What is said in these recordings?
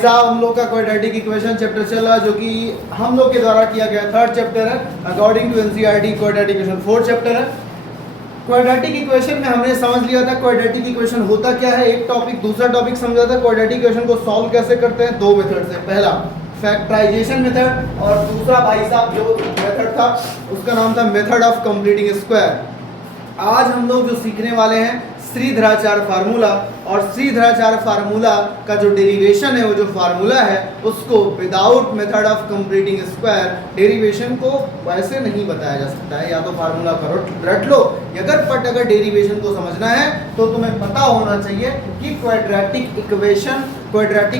साहब हम लोग का क्वाड्रेटिक इक्वेशन चैप्टर चल रहा है जो कि हम लोग के द्वारा किया गया थर्ड चैप्टर है according to NCERT. Quadratic equation fourth chapter है। क्वाड्रेटिक इक्वेशन में हमने समझ लिया था क्वाड्रेटिक इक्वेशन होता क्या है, एक टॉपिक। दूसरा टॉपिक समझा था क्वाड्रेटिक इक्वेशन को सॉल्व कैसे करते हैं दो मेथड से, पहला फैक्टराइजेशन मेथड और दूसरा भाई साहब जो मेथड था उसका नाम था मेथड ऑफ कंप्लीटिंग स्क्वायर। आज हम लोग जो सीखने वाले हैं श्रीधराचार्य फार्मूला, और श्रीधराचार्य फार्मूला का जो डेरिवेशन है वो जो फार्मूला है उसको without method of completing square derivation को वैसे नहीं बताया जा सकता है। या तो फार्मूला का रट लो, अगर डेरिवेशन को समझना है तो तुम्हें पता होना चाहिए कि क्वाड्रेटिक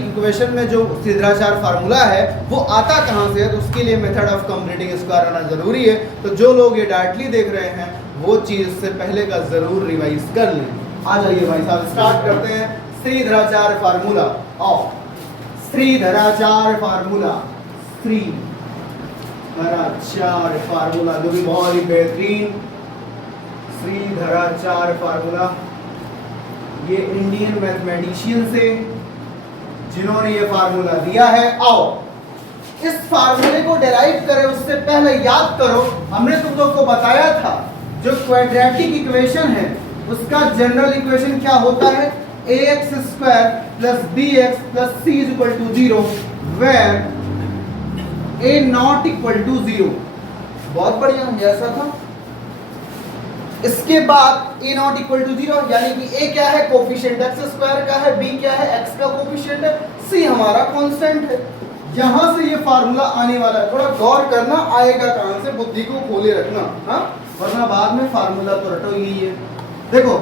इक्वेशन में जो श्रीधराचार्य फार्मूला है वो आता कहाँ से है, तो उसके लिए मेथड ऑफ कंप्लीटिंग स्क्वायर आना जरूरी है। तो जो लोग ये डायरेक्टली देख रहे हैं वो चीज से पहले का जरूर रिवाइज कर लें। आ जाइए भाई साहब स्टार्ट करते हैं श्रीधराचार्य फार्मूला। और श्रीधराचार्य फार्मूला जो भी बहुत ही बेहतरीन श्रीधराचार्य फार्मूला, ये इंडियन मैथमेटिशियन से जिन्होंने ये फार्मूला दिया है। आओ इस फार्मूले को डेराइव करें उससे पहले याद करो हमने तुम लोग को बताया था जो क्वाड्रेटिक इक्वेशन है उसका जनरल इक्वेशन क्या होता है, ax square plus bx plus c is equal to 0 where a not equal to 0। बहुत बढ़िया, ऐसा था। इसके बाद a नॉट इक्वल टू 0 यानी कि a क्या है, कोफिशिएंट x स्क्वायर का है, b क्या है, x का कोफिशिएंट है, c हमारा कांस्टेंट है। यहां से ये फार्मूला आने वाला है, थोड़ा गौर करना, आएगा कहां से, बुद्धि को खोले रखना, हाँ, वरना बाद में फार्मूला तो रटो ही है। देखो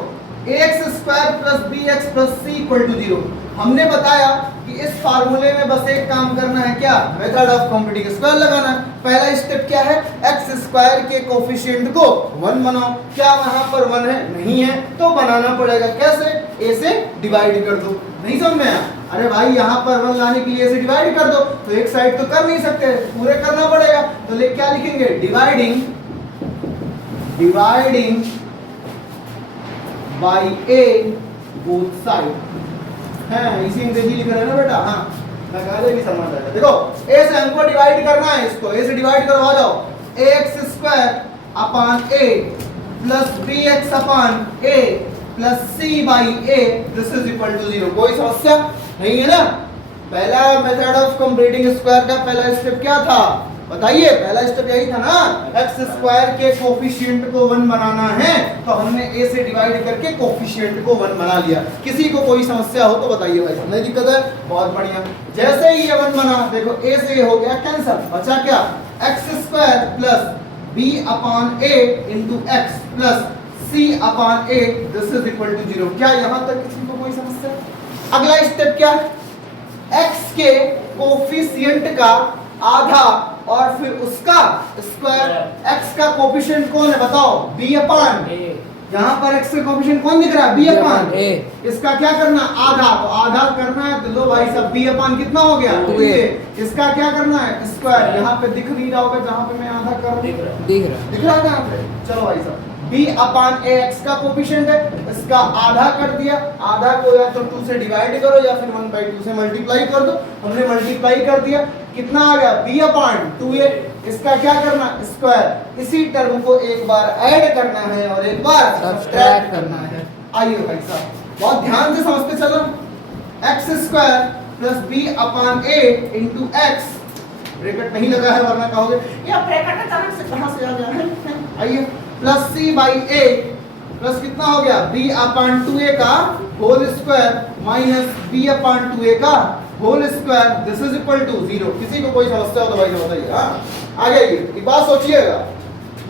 ax square plus bx plus c equal to 0, हमने बताया कि इस फार्मूले में बस एक काम करना है, क्या, मेथड ऑफ कंप्लीटिंग स्क्वायर लगाना है। पहला स्टेप क्या है, x स्क्वायर के कोफिशिएंट को 1 बनाओ। क्या वहां पर 1 है, नहीं है, तो बनाना पड़ेगा। कैसे, a से डिवाइड कर दो। नहीं समझ में आया, अरे भाई यहाँ पर 1 लाने के लिए a से डिवाइड कर दो, तो एक साइड तो कर नहीं सकते, पूरे करना पड़ेगा। तो क्या लिखेंगे, dividing by a both side है, इसी अंग्रेजी लिख रहे हैं ना बेटा, हाँ लगाले भी समझ आएगा। देखो a से हमको डिवाइड करना है, इसको a से डिवाइड करो, आ जाओ, ax square upon a plus bx upon a plus c by a this is equal to 0। कोई समस्या नहीं है ना। पहला मेथड ऑफ कंप्लीटिंग स्क्वायर का पहला स्टेप क्या था बताइए, पहला स्टेप यही था ना, x स्क्वायर के कोफिशिएंट को 1 बनाना है, तो हमने a से डिवाइड करके कोफिशिएंट को 1 बना लिया। किसी को कोई समस्या हो तो बताइए भाई, नहीं दिक्कत है, बहुत बढ़िया। जैसे ही ये 1 बना, देखो a से हो गया कैंसिल, बचा क्या, x square plus b upon a into x plus c upon a this is equal to 0। क्या यहां तक किसी को कोई समस्या? अगला स्टेप क्या है, x के कोफिशिएंट का आधा और फिर उसका स्क्वायर। x का कोफिशिएंट कौन है बताओ, b अपॉन a। यहाँ पर x का कोफिशिएंट कौन दिख रहा है, b अपॉन a। इसका क्या करना, आधा, तो आधा करना है तो लो भाई सब b अपॉन कितना हो गया, 2a। इसका क्या करना है, स्क्वायर। यहाँ पे दिख नहीं रहा होगा जहाँ पे मैं आधा कर दिख रहा है यहाँ पे। चलो भाई साहब b अपॉन a x का कोफिशिएंट है, इसका आधा कर दिया, आधा को या तो 2 से डिवाइड करो या फिर 1/2 से मल्टीप्लाई कर दो। हमने मल्टीप्लाई कर दिया, कितना आ गया, b अपॉन 2a। इसका क्या करना, स्क्वायर। इसी टर्म को एक बार ऐड करना है और एक बार सब्ट्रैक्ट करना है। आइए भाई साहब बहुत ध्यान से समझते चलो, x square plus b upon a into x, bracket नहीं लगा है वरना कहोगे ये ब्रैकेट अचानक से कहां से आ गया है। आइए plus c by a plus कितना हो गया, b अपॉन 2a का whole square minus b upon 2a का whole square this is equal to 0। किसी को कोई समस्या हो तो भाई बताइए। हाँ आगे एक बात सोचिएगा,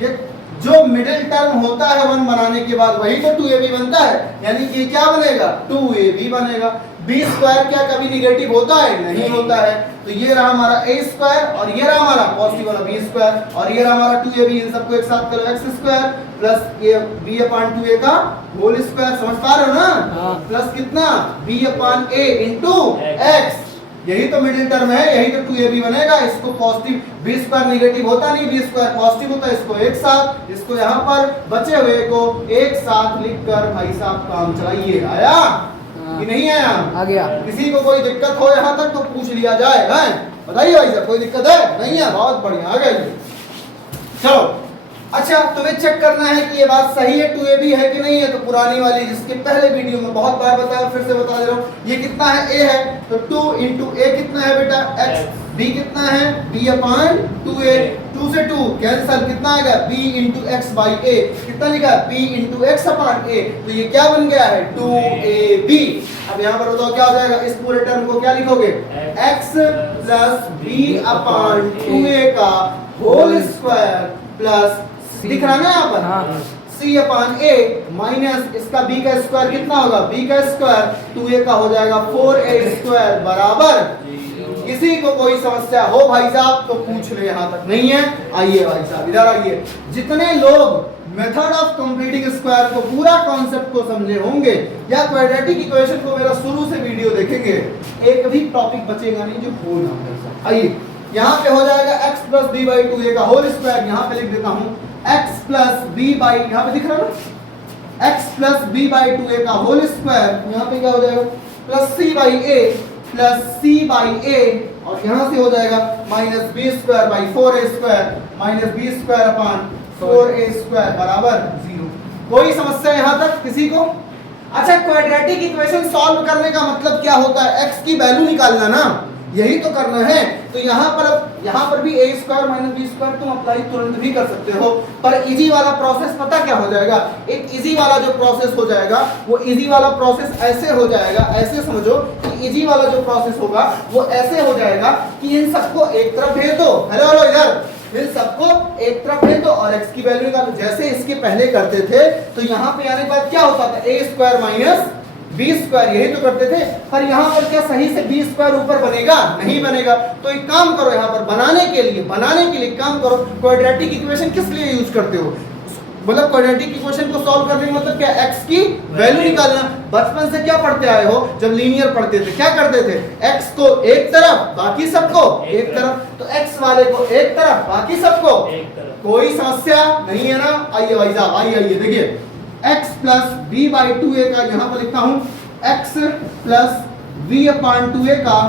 ये जो मिडिल टर्म होता है 1 बनाने के बाद वही तो 2ab बनता है, यानी कि क्या बनेगा, 2ab बनेगा। b स्क्वायर क्या कभी निगेटिव होता है, नहीं होता है। तो ये रहा हमारा a स्क्वायर और ये रहा हमारा पॉजिटिव वाला b स्क्वायर और ये रहा हमारा 2ab। इन सबको एक साथ करो, x स्क्वायर प्लस ये b अपॉन 2a का होल स्क्वायर, समझ पा रहे हो ना, प्लस कितना b upon a into x, यही तो मिडिल टर्म है, यही तो 2ab बनेगा। इसको पॉजिटिव, b स्क्वायर नेगेटिव होता नहीं, b स्क्वायर पॉजिटिव होता है, इसको एक साथ, इसको यहाँ पर बचे हुए को एक साथ लिखकर भाई साहब काम चलाइए। आया कि नहीं आया? आ गया। किसी को कोई दिक्कत हो यहाँ तक तो पूछ लिया जाए, बताइए भाई साहब, कोई दिक्कत है? नहीं है, बहुत बढ़िया, आ गया। चलो अच्छा, तुम्हें चेक करना है कि ये बात सही है 2ab है कि नहीं है। तो पुरानी वाली जिसके पहले वीडियो में बहुत बार बताया, फिर से बता दे रहा हूँ। ये कितना है? a है, तो 2 into a कितना है बेटा? x। b कितना है? b upon 2a। 2 से 2 कैंसल, कितना आएगा? b into x by a। कितना लिखा है? b into x upon a। तो ये क्या बन गया है? 2ab। अब यहाँ पर बताओ क्या हो जाएगा? इस पूरे टर्म को क्या लिखोगे? x plus b upon 2a का होल स्क्वायर प्लस, दिख रहा ना यहाँ पर? c अपॉन a माइनस इसका b का स्क्वायर कितना होगा? b का स्क्वायर 2a का हो जाएगा 4a स्क्वायर बराबर। किसी को कोई समस्या हो भाई साहब तो पूछ ले, यहाँ तक नहीं है? आइए भाई साहब इधर आइए। जितने लोग मेथड ऑफ कंप्लीटिंग स्क्वायर को, पूरा कॉन्सेप्ट को समझे होंगे या क्वाड्रेटिक इक्वेशन को मेरा शुरू से वीडियो देखेंगे, एक भी टॉपिक बचेगा नहीं जो हो ना भाई साहब। आइए यहाँ पे हो जाएगा x plus b by 2a का होल स्क्वायर, यहाँ पे लिख देता हूँ x प्लस b बाई, यहाँ पे दिख रहा है ना, x plus b by 2a का होल स्क्वायर, यहाँ पे क्या हो जाएगा? Plus c by a plus c by a, और यहाँ से हो जाएगा minus b square by 4a square minus b square upon 4a square बराबर 0। कोई समस्या यहाँ तक किसी को? अच्छा, क्वाड्रेटिक इक्वेशन सॉल्व करने का मतलब क्या होता है? x की वैल्यू निकालना ना, यही तो करना है। तो यहाँ पर भी a square minus b square तुम अप्लाई तुरंत भी कर सकते हो, पर इजी वाला प्रोसेस पता क्या हो जाएगा? एक इजी वाला जो प्रोसेस हो जाएगा, वो इजी वाला प्रोसेस ऐसे हो जाएगा, ऐसे समझो कि इजी वाला जो प्रोसेस होगा वो ऐसे हो जाएगा कि इन सबको एक तरफ भेज दो, हेलो हेलो इधर, इन सबको एक तरफ भेज दो और x की वैल्यू निकालो, जैसे इसके पहले करते थे। तो यहाँ पे आने के बाद क्या होता था? a square minus b square, यही तो करते थे। पर यहाँ पर क्या सही से b स्क्वायर ऊपर बनेगा? नहीं बनेगा। तो एक काम करो, यहाँ पर बनाने के लिए काम करो, क्वाड्रेटिक इक्वेशन किस लिए यूज करते हो? मतलब क्वाड्रेटिक इक्वेशन को सॉल्व करने का मतलब क्या? x की वैल्यू निकालना। बचपन से क्या पढ़ते आए हो? जब लीनियर पढ़ते थे क्या करते थे? x को एक तरफ बाकी सबको एक तरफ, तो x वाले को एक तरफ बाकी सबको एक तरफ। कोई समस्या नहीं है ना? आइए भाई साहब, आइए देखिए, x plus b by 2a का यहाँ पर लिखता हूँ x plus v upon 2a का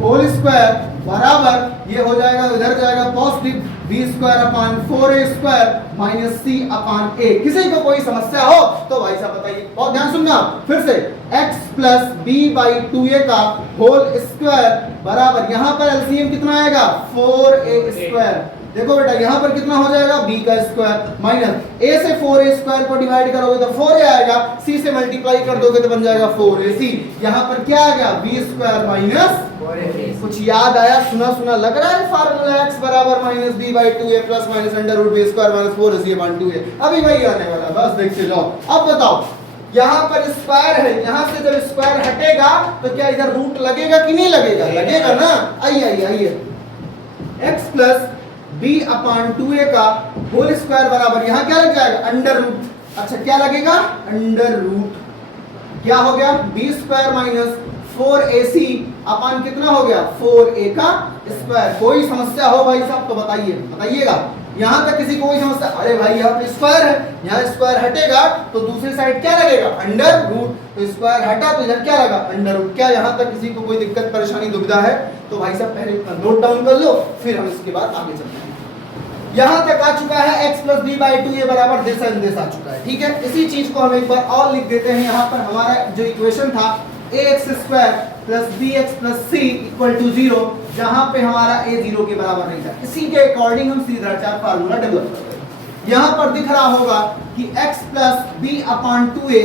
होल स्क्वायर बराबर, ये हो जाएगा, इधर जाएगा positive b square upon 4a square minus c upon a। किसी को कोई समस्या हो तो भाई साहब बताइए, बहुत ध्यान सुनना। फिर से x plus b by 2a का होल स्क्वायर बराबर, यहाँ पर एलसीएम कितना आएगा? 4a square. देखो बेटा यहाँ पर कितना हो जाएगा? b का स्क्वायर माइनस a से 4a स्क्वायर को डिवाइड करोगे तो 4a आएगा, c से मल्टीप्लाई कर दोगे तो बन जाएगा 4ac। यहाँ पर क्या आ गया? b square minus 4ac। कुछ याद आया? सुना लग रहा है फार्मूला x बराबर minus b by 2a plus minus under root b square minus 4ac upon 2a। अभी वही आने वाला, बस देखते जाओ। अब बताओ, यहाँ पर स्क्वायर है, यहाँ से जब स्क्वायर हटेगा तो क्या इधर रूट लगेगा कि नहीं लगेगा? लगेगा ना। आइए x plus b upon 2a का होल स्क्वायर बराबर, यहाँ क्या लग जाएगा? Under root. अच्छा क्या लगेगा? Under root. क्या हो गया? b square minus 4ac upon कितना हो गया? 4a का स्क्वायर। कोई समस्या हो भाई साहब तो बताइएगा। यहाँ तक किसी को कोई समस्या? अरे भाई यहाँ पे स्क्वायर है, यहाँ स्क्वायर हटेगा तो दूसरी साइड क्या लगेगा? Under root. तो स्क्वायर हटा तो इधर क्या लगा? Under root. क्या यहाँ तक किसी को कोई दिक्कत परेशानी दुविधा है? तो भाई साहब पहले नोट डाउन कर लो, फिर हम इसके बाद आगे चलते हैं। यहाँ तक आ चुका है x plus b by 2a बराबर दिस एंड दिस आ चुका है, ठीक है। इसी चीज को हम एक बार और लिख देते हैं। यहाँ पर हमारा जो इक्वेशन था ax square plus bx plus c equal to 0, जहाँ पे हमारा a 0 के बराबर नहीं था। इसी के अकॉर्डिंग हम सीधा चार फार्मूला डेवलप कर रहे हैं। यहाँ पर दिख रहा होगा कि x plus b upon 2a,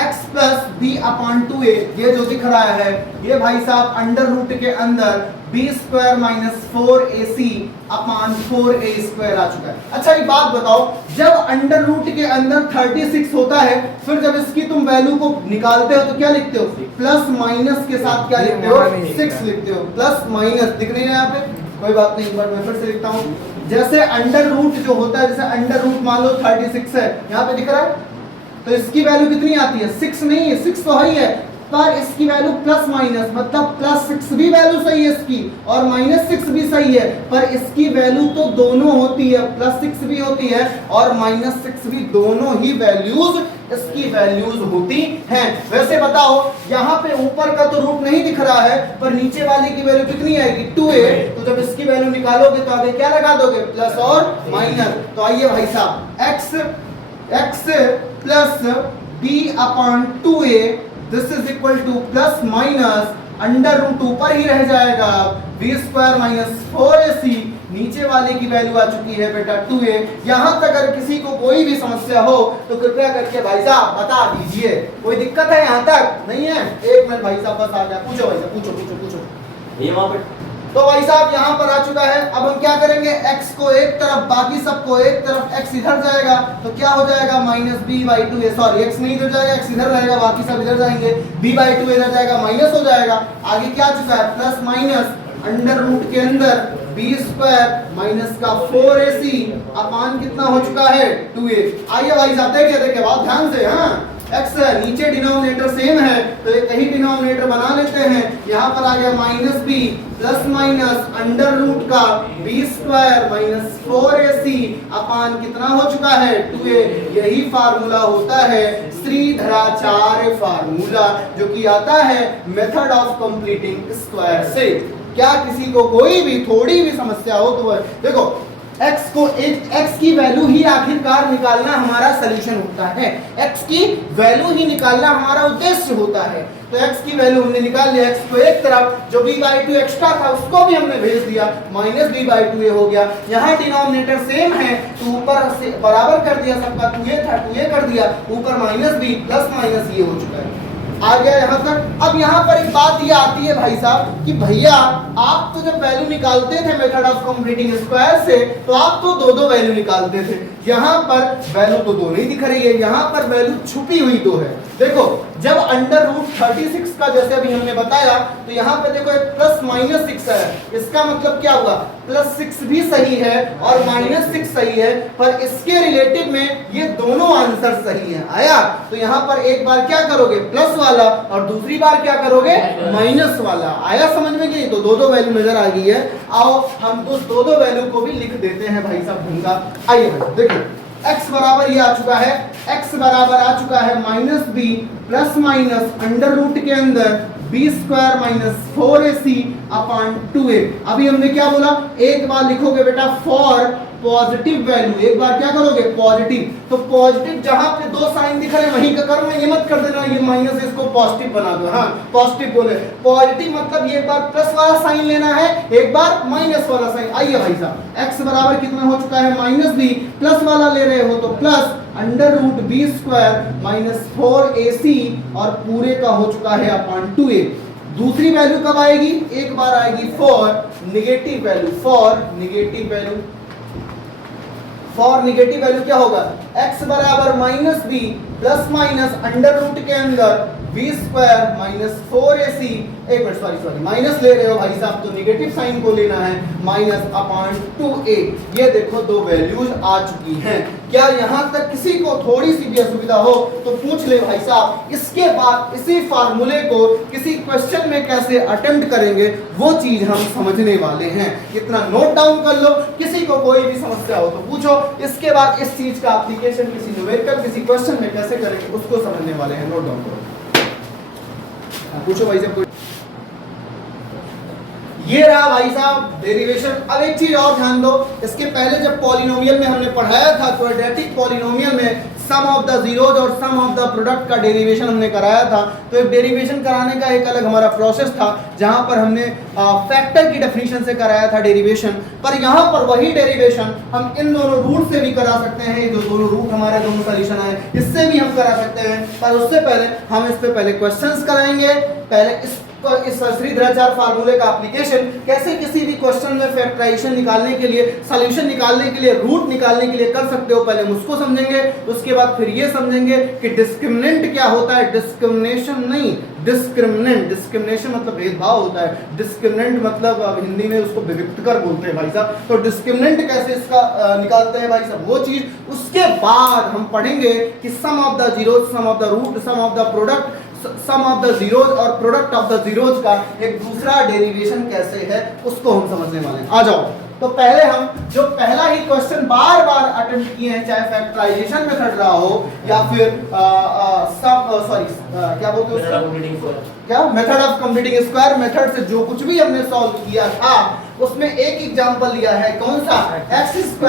x plus b upon 2a, ये जो दिख रहा है ये भाई साहब अंडर रूट के अंदर b square minus 4ac upon 4a square आ चुका है। अच्छा एक बात बताओ, जब अंडर रूट के अंदर 36 होता है, फिर जब इसकी तुम वैल्यू को निकालते हो तो क्या लिखते हो? प्लस माइनस के साथ क्या लिखते हो? 6 लिखते हो। प्लस माइनस दिख नहीं है यहाँ पे? कोई बात नहीं, एक बार मैं फिर से लिखता हूँ। जैसे अंडर रूट जो होता है, जैसे अंडर रूट मान लो 36 है, यहाँ पे दिख रहा है, तो इसकी वैल्यू कितनी आती है? 6 नहीं है, 6 तो है ही है, पर इसकी वैल्यू प्लस माइनस, मतलब प्लस 6 भी वैल्यू सही है इसकी और माइनस 6 भी सही है, पर इसकी वैल्यू तो दोनों होती है, प्लस 6 भी होती है और माइनस 6 भी, दोनों ही वैल्यूज इसकी वैल्यूज होती हैं। वैसे बताओ यहाँ पे ऊपर का तो रूट नहीं दिख रहा है, पर नीचे वाली की वैल्यू कितनी आएगी 2a। तो जब इसकी वैल्यू निकालोगे तो आगे क्या लगा दोगे, प्लस और माइनस। तो आइए भाई साहब x plus b upon 2a this is equal to plus minus under root ऊपर ही रह जाएगा b स्क्वायर माइनस 4ac। नीचे वाले की वैल्यू आ चुकी है बेटा 2a। यहां तक अगर किसी को कोई भी समस्या हो तो कृपया करके भाई साहब बता दीजिए। कोई दिक्कत है यहां तक? नहीं है? एक मिनट भाई साहब बस आ गया। पूछो भाई साहब, पूछो। ये वहां पर तो भाई साहब यहां पर आ चुका है। अब हम क्या करेंगे, x को एक तरफ बाकी सबको एक तरफ, x इधर जाएगा तो क्या हो जाएगा माइनस b/2a। सॉरी x नहीं इधर जाएगा, x इधर रहेगा, बाकी सब इधर जाएंगे, b/2 इधर जाएगा, माइनस हो जाएगा। आगे क्या आ चुका है, प्लस माइनस अंडर रूट के अंदर b स्क्वायर माइनस का 4ac अपान कितना हो चुका है 2a। आइए भाई साहब देखिए बात ध्यान से। हाँ x नीचे डिनोमिनेटर सेम है तो एक ही डिनोमिनेटर बना लेते हैं। यहाँ पर आ गया minus b plus minus under root का b square minus 4ac upon कितना हो चुका है 2a। यही फार्मूला होता है श्रीधराचार्य फार्मूला, जो कि आता है मेथड ऑफ कंप्लीटिंग स्क्वायर से। क्या किसी को कोई भी थोड़ी भी समस्या हो तो देखो x की वैल्यू ही आखिरकार निकालना हमारा सलूशन होता है। x की वैल्यू ही निकालना हमारा उद्देश्य होता है। तो x की वैल्यू हमने निकाल लिया, x को एक तरफ, जो b/2 एक्स्ट्रा था उसको भी हमने भेज दिया, माइनस b/2a हो गया। यहाँ डिनोमिनेटर सेम है तो ऊपर से बराबर कर दिया, सबका 2a था 2a कर दिया, ऊपर माइनस b प्लस माइनस ये हो चुका है। आ गया यहाँ तक। अब यहाँ पर एक बात ये आती है भाई साहब कि भैया आप तो जब वैल्यू निकालते थे मेथड ऑफ कंप्लीटिंग स्क्वायर से तो आप तो दो वैल्यू निकालते थे। यहाँ पर वैल्यू तो दो नहीं दिख रही है, यहाँ पर वैल्यू छुपी हुई तो है। देखो जब अंडर रूट 36 का जैसे अभी हमने बताया तो यहाँ पे देखो एक प्लस माइनस 6 है, इसका मतलब क्या हुआ, प्लस 6 भी सही है और माइनस 6 सही है, पर इसके रिलेटिव में ये दोनों आंसर सही है। आया? तो यहाँ पर एक बार क्या करोगे प्लस वाला और दूसरी बार क्या करोगे माइनस वाला। आया समझ में कि? तो दो वैल्यू नजर आ गई है। आओ हम दो वैल्यू को भी लिख देते हैं भाई साहब ढूंढा। आइए भाई देखो x बराबर ये आ चुका है, x बराबर आ चुका है minus b plus minus under root के अंदर b square minus 4ac upon 2a। अभी हमने क्या बोला, एक बार लिखोगे बेटा फॉर पॉजिटिव वैल्यू, एक बार क्या करोगे पॉजिटिव। तो पॉजिटिव जहां पे दो साइन दिख रहे हैं वहीं का करना, ये मत कर देना ये माइनस इसको पॉजिटिव बना दो। हाँ पॉजिटिव बोले, पॉजिटिव मतलब ये एक बार प्लस वाला साइन लेना है, एक बार माइनस वाला साइन। आइए भाई साहब x बराबर कितना हो चुका है माइनस b, प्लस वाला ले रहे हो तो plus under root b square minus 4ac और पूरे का हो चुका है अपॉन 2a। दूसरी वैल्यू कब आएगी, एक बार आएगी for negative value. For negative value क्या होगा, x बराबर minus b plus minus under root के अंदर b स्क्वायर माइनस 4ac। एक मिनट सॉरी माइनस ले रहे हो भाई साहब तो नेगेटिव साइन को लेना है, माइनस अपॉन 2a। ये देखो दो वैल्यूज आ चुकी हैं। क्या यहाँ तक किसी को थोड़ी सी भी असुविधा हो तो पूछ ले भाई साहब। इसके बाद इसी फार्मूले को किसी क्वेश्चन में कैसे अटेम्प्ट करेंगे वो चीज हम समझने वाले हैं। इतना नोट डाउन कर लो, किसी को कोई भी समस्या हो तो पूछो। इसके बाद इस चीज का एप्लीकेशन किसी न्यूमेरिकल किसी क्वेश्चन में कैसे करेंगे उसको समझने वाले हैं। नोट डाउन करो, पूछो भाई साहब। ये रहा भाई साहब डेरिवेशन। अब एक चीज और ध्यान दो, इसके पहले जब पॉलिनोमियल में हमने पढ़ाया था क्वाड्रेटिक पॉलिनोमियल में सम ऑफ द जीरोज और सम ऑफ द प्रोडक्ट का डेरिवेशन हमने कराया था। तो एक डेरिवेशन कराने का एक अलग हमारा प्रोसेस था जहां पर हमने फैक्टर की डेफिनेशन से कराया था डेरिवेशन। पर यहाँ पर वही डेरिवेशन हम इन दोनों रूट से भी करा सकते हैं। जो दोनों रूट हमारे दोनों सोल्यूशन है इससे भी हम करा सकते हैं। पर उससे पहले हम इस पे पहले क्वेश्चंस कराएंगे। पहले इस श्रीधराचार्य फार्मूले का एप्लीकेशन कैसे किसी भी क्वेश्चन में फैक्टराइजेशन निकालने के लिए, सॉल्यूशन निकालने के लिए, रूट निकालने के लिए कर सकते हो, पहले हम उसको समझेंगे। उसके बाद फिर ये समझेंगे कि डिस्क्रिमिनेंट क्या होता है। डिस्क्रिमिनेशन नहीं, डिस्क्रिमिनेंट, डिस्क्रिमिनेशन मतलब भेदभाव होता है, डिस्क्रिमिनेंट मतलब हिंदी में उसको विविक्त कर बोलते हैं भाई साहब। तो डिस्क्रिमिनेंट कैसे इसका निकालते हैं भाई साहब वो चीज। उसके बाद हम पढ़ेंगे कि sum of the zeros, sum of the root, sum of the product, sum of the zeros और प्रोडक्ट ऑफ द जीरोज का एक दूसरा डेरिवेशन कैसे है उसको हम समझने वाले हैं। आ जाओ तो पहले हम जो पहला ही क्वेश्चन बार बार अटेम्प्ट किए हैं, चाहे फैक्टराइजेशन मेथड रहा हो या फिर क्या बोलते हैं क्या method of completing square method से जो कुछ भी हमने सॉल्व किया था उसमें एक एग्जांपल लिया है, कौन सा, x² -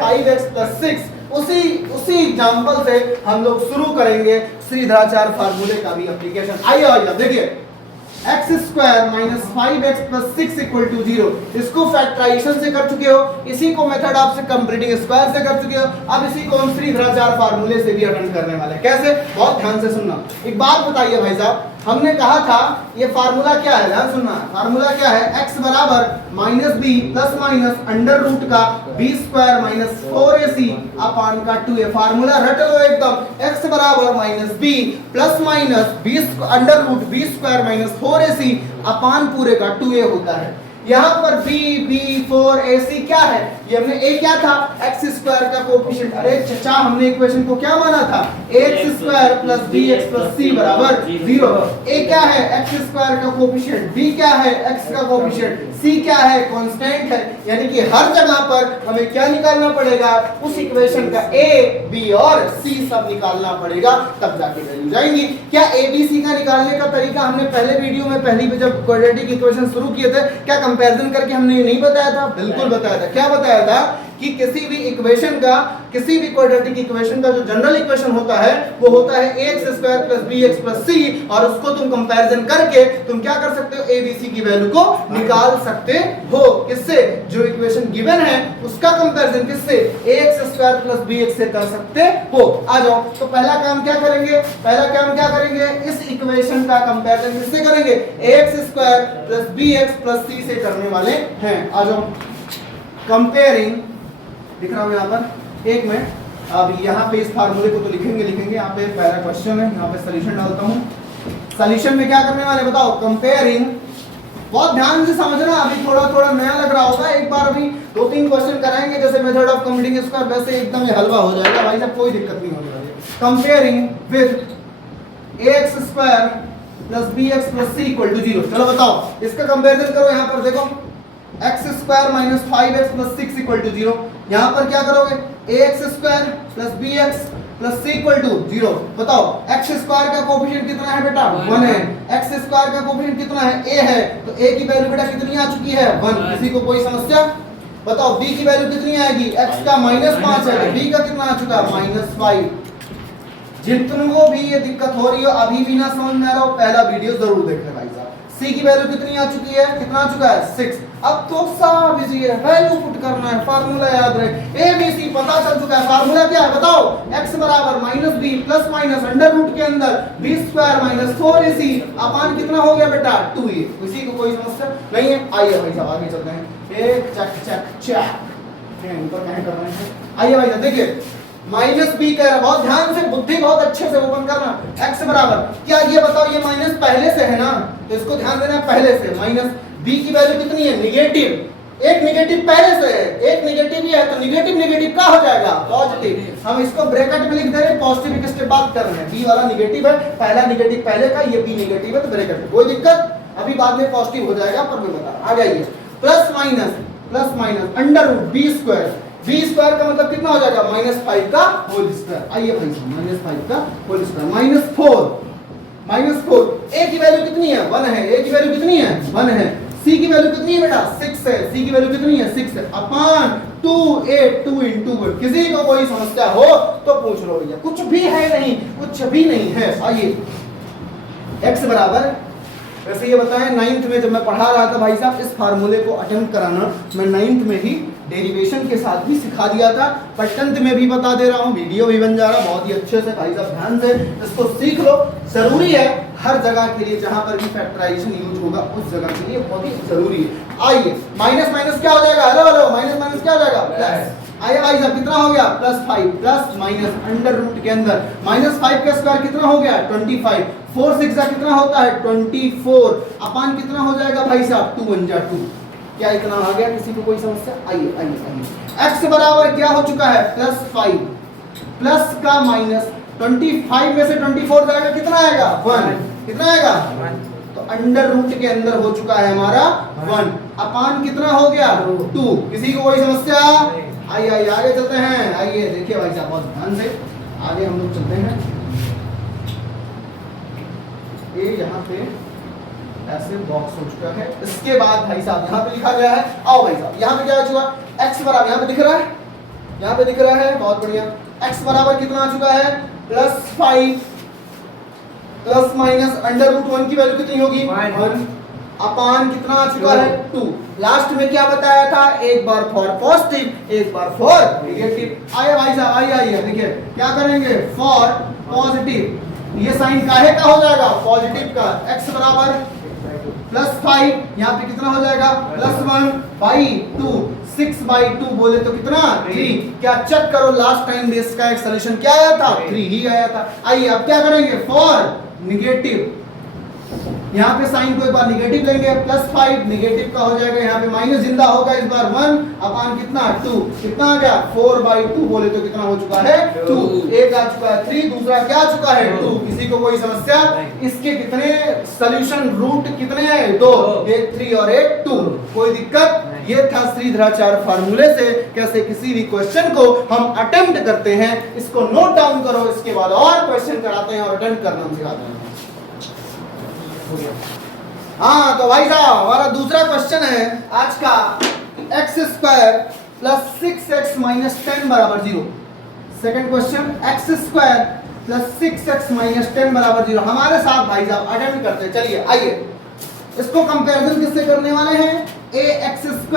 5x + 6। उसी एग्जांपल से हम लोग शुरू करेंगे श्रीधराचार्य फार्मूले का भी एप्लीकेशन। आइए देखिए, x² - 5x + 6 = 0। इसको फैक्टराइजेशन से कर चुके हो, इसी को मेथड ऑफ कंप्लीटिंग स्क्वायर से कर चुके हो, अब इसी को हम श्रीधराचार्य फार्मूले से भी अटेम्प्ट करने वाले हैं। कैसे, बहुत ध्यान से सुनना। एक बात बताइए भाई साहब, हमने कहा था ये फार्मूला क्या है, ध्यान सुनना। फार्मूला क्या है, x = -b ± अंडर रूट का b² - 4ac अपान का 2a। फार्मूला रट लो एकदम, x = -b ± b under root b² - 4ac upon पूरे का 2a होता है। यहाँ पर b 4 ac क्या है, ये हमने a क्या था, x² का कोएफिशिएंट। अरे चचा, हमने इक्वेशन को क्या माना था, ax² + bx + c = 0। a क्या है, x² का कोएफिशिएंट, b क्या है, x का कोएफिशिएंट, c क्या है, कांस्टेंट है। यानी कि हर जगह पर हमें क्या निकालना पड़ेगा, उस इक्वेशन का a b और c सब निकालना पड़ेगा, तब जाके वैल्यू जाएंगी। क्या a b c का निकालने का तरीका हमने पहले वीडियो में पहली पे जब क्वाड्रेटिक इक्वेशन शुरू किए थे, क्या कंपैरिजन करके हमने नहीं बताया था? बिल्कुल बताया था। क्या बताया था कि किसी भी इक्वेशन का, किसी भी क्वाड्रेटिक इक्वेशन का जो जनरल इक्वेशन होता है वो होता है ax² + bx + c, और उसको तुम कंपैरिजन करके तुम क्या कर सकते हो, a b c की वैल्यू को निकाल सकते हो। किससे, जो इक्वेशन गिवन है उसका कंपैरिजन किससे, ax² + bx से कर सकते हो। आ जाओ, तो पहला काम क्या करेंगे, इस इक्वेशन का कंपैरिजन किससे करेंगे, ax² + bx + c से करने वाले हैं। आ जाओ, कंपेयरिंग दिख रहा हूं यहाँ पर, एक मिनट। अब यहाँ पे इस फार्मूले को तो लिखेंगे। यहाँ पे पहला क्वेश्चन है, यहाँ पे सॉल्यूशन डालता हूँ। सॉल्यूशन में क्या करने वाले बताओ, कंपेयरिंग। बहुत ध्यान से समझना, अभी थोड़ा नया लग रहा होगा। एक बार अभी 2-3 क्वेश्चन कराएंगे जैसे मेथड ऑफ कंप्लीटिंग स्क्वायर, वैसे एकदम हलवा हो जाएगा भाई साहब, कोई दिक्कत नहीं होने वाली। Comparing with ax² + bx + c = 0। चलो बताओ, इसका कंपैरिजन करो। यहाँ पर देखो, x² - 5x + 6 = 0। यहाँ पर क्या करोगे, ax² + bx + c = 0। बताओ, x² का कोएफिशिएंट कितना है बेटा, 1 है। x² का कोएफिशिएंट कितना है, a है, तो a की वैल्यू बेटा कितनी आ चुकी है, 1। किसी को कोई समस्या? बताओ b की वैल्यू कितनी आएगी, x का -5 है, तो b का कितना आ चुका है, -5। जिनको भी ये दिक्कत हो रही हो, अभी भी ना समझ में आ रहा हो, पहला वीडियो जरूर देख ले भाई साहब। c की वैल्यू कितनी आ चुकी है, कितना आ चुका है, 6। अब तो सब इजी है, वैल्यू पुट करना है, फार्मूला याद रहे, a b c पता चल चुका है। फार्मूला क्या है बताओ, x = -b ± अंडर रूट के अंदर b² - 4ac अपान कितना हो गया बेटा, 2a। किसी को कोई समस्या नहीं है? आइए भाई साहब आगे चलते हैं। ऊपर कहीं कर रहे हैं, आइए भाई साहब देखिए, -b कह रहा, बहुत ध्यान से, बुद्धि बहुत अच्छे से ओपन करना। x बराबर क्या, ये बताओ, ये माइनस पहले से है ना, तो इसको ध्यान देना है, पहले से माइनस। b की वैल्यू कितनी है, नेगेटिव। एक नेगेटिव पहले से है, एक नेगेटिव ही है, तो नेगेटिव क्या हो जाएगा, पॉजिटिव। हम इसको ब्रैकेट में लिख दे रहे हैं, पॉजिटिव की स्टेप बात कर रहे हैं। b वाला नेगेटिव है, पहला नेगेटिव पहले का, ये b नेगेटिव है, तो ब्रैकेट में कोई दिक्कत, अभी बाद में पॉजिटिव हो जाएगा, पर मैं बता रहा। आ जाइए, plus minus under root b² का मतलब कितना हो जाएगा, -5 का होल स्क्वायर। आइए भाई, -5 का होल स्क्वायर, -4। a की वैल्यू कितनी है, 1 है। a की वैल्यू कितनी है, 1 है। c की वैल्यू कितनी है बेटा, 6 है। c की वैल्यू कितनी है, 6 है, अपान 2a 2 × 1। किसी को कोई समस्या हो तो पूछ लो भैया, कुछ भी है नहीं, कुछ भी नहीं है। आइए, x बराबर, वैसे ये बताएं, 9th में जब मैं पढ़ा रहा था भाई साहब, इस फार्मूले को अटेम्प्ट कराना मैं 9th में ही डेरिवेशन के साथ भी सिखा दिया था, पर 10th में भी बता दे रहा हूँ, वीडियो भी बन जा रहा, बहुत ही अच्छे से भाई साहब ध्यान से इसको सीख लो। जरूरी है हर जगह के लिए, जहां पर भी फैक्टराइजेशन यूज होगा उस जगह के लिए बहुत ही जरूरी है। आइए, माइनस क्या हो जाएगा, हेलो माइनस क्या हो जाएगा, प्लस। आइए भाई साहब, कितना हो गया, +5, प्लस माइनस अंडर रूट के अंदर -5 का स्क्वायर कितना हो गया, 25। 4 6 का कितना होता है, 24 अपान कितना हो जाएगा भाई साहब, 2 1 2। क्या इतना आ गया, किसी को कोई समस्या? आइए। x बराबर क्या हो चुका है, +5 प्लस का माइनस 25 में से 24 जाएगा, कितना आएगा, 1। कितना आएगा, 1। तो अंडर रूट के अंदर हो चुका है हमारा 1 अपान कितना हो गया 2। किसी को कोई समस्या? आइए आइए आगे चलते हैं। आइए देखिए भाई साहब बहुत ध्यान से आगे हम लोग चलते हैं। ये यहाँ पे ऐसे बॉक्स हो चुका है। इसके बाद भाई साहब यहाँ पे लिखा गया है, आओ भाई साहब यहाँ पे क्या हो चुका, x बराबर यहाँ पे दिख रहा है, यहाँ पे दिख रहा है, बहुत बढ़िया। x बराबर कितना आ चुका है +5 प्लस माइनस अंडर रूट 1 की वैल्यू कितनी होगी 1 अपान कितना आ चुका है 2। लास्ट में क्या बताया था, एक बार फॉर पॉजिटिव एक बार फॉर नेगेटिव। आइए भाई साहब आइए आइए देखिए क्या करेंगे, फॉर पॉजिटिव ये साइन काहे का हो जाएगा पॉजिटिव का, x बराबर +5 यहाँ पे कितना हो जाएगा +1/2 6/2 बोले तो कितना 3। क्या चेक करो लास्ट टाइम बेस का एक सॉल्यूशन क्या आया था 3 ही आया था। आइए अब क्या करेंगे फॉर नेगेटिव, यहाँ पे साइन को एक बार नेगेटिव लेंगे +5 नेगेटिव का हो जाएगा, यहाँ पे माइनस जिंदा होगा इस बार 1 अपान कितना 2 कितना आ गया 4/2 बोले तो कितना हो चुका है 2। एक आ चुका है 3 दूसरा क्या आ चुका है 2। किसी को कोई समस्या? इसके कितने सॉल्यूशन रूट कितने हैं 2, एक 3 और एक 2। कोई दिक्कत? ये था श्रीधराचार्य फार्मूले से कैसे किसी भी क्वेश्चन को हम अटेम्प्ट करते हैं। इसको नोट डाउन करो, इसके बाद और क्वेश्चन कराते हैं और अटेम्प्ट करना हम सिखाते हैं। हाँ तो भाई साहब हमारा दूसरा क्वेश्चन है आज का, x² + 6x - 10 = 0। Second question x² + 6x - 10 = 0। हमारे साथ भाई साहब अटेम्प्ट करते हैं। चलिए आइए इसको कंपैरिजन किससे करने वाले हैं, ax² +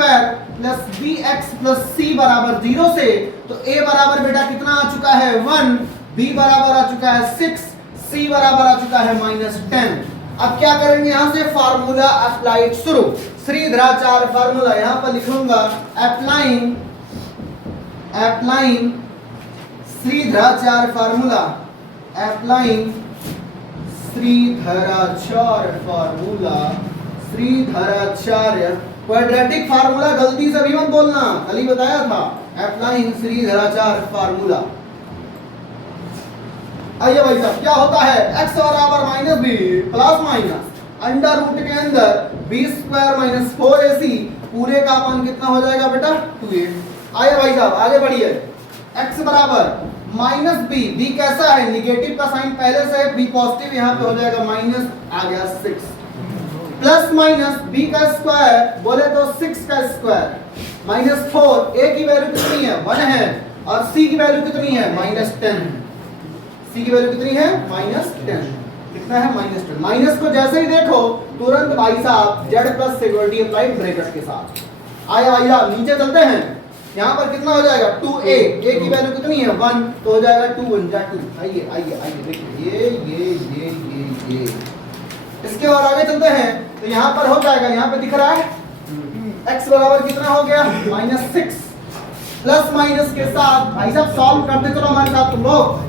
bx + c = 0 से। तो a बराबर बेटा कितना आ चुका है 1, b बराबर आ चुका है 6, c बराबर आ चुका है -10। अब क्या करेंगे, यहां से फार्मूला अप्लाइड शुरू। श्रीधराचार्य फार्मूला यहां पर लिखूंगा applying Sridharacharya formula, applying Sridharacharya formula, Sridharacharya quadratic formula गलती से भी मत बोलना, कल ही बताया था। Applying Sridharacharya formula. आइए भाई साहब क्या होता है, x बराबर -b plus minus under root के अंदर b² - 4ac पूरे का अपान कितना हो जाएगा बेटा 2a। आइए भाई साहब आगे बढ़िए, x बराबर -b, b कैसा है नेगेटिव का साइन पहले से है, b पॉजिटिव यहाँ पे हो जाएगा माइनस आ गया 6 प्लस माइनस b का स्क्वायर बोले तो 6 का स्क्वायर -4, a की वैल्यू कितनी है 1 है और c की वैल्यू कितनी है -10। c की वैल्यू कितनी है -10, कितना है -10। माइनस को जैसे ही देखो तुरंत भाई साहब z + सिक्योरिटी अप्लाइड ब्रैकेट के साथ। आया आइए नीचे चलते हैं, यहाँ पर कितना हो जाएगा 2a, a की वैल्यू कितनी है 1 तो हो जाएगा 2 1 जा 2। आइए आइए आइए देखिए ये इसके बाद आगे चलते हैं तो यहाँ पर हो जाएगा, यहाँ पे दिख रहा है x बराबर कितना हो गया -6 प्लस माइनस के साथ भाई साहब सॉल्व करते चलो हमारे साथ तुम लोग।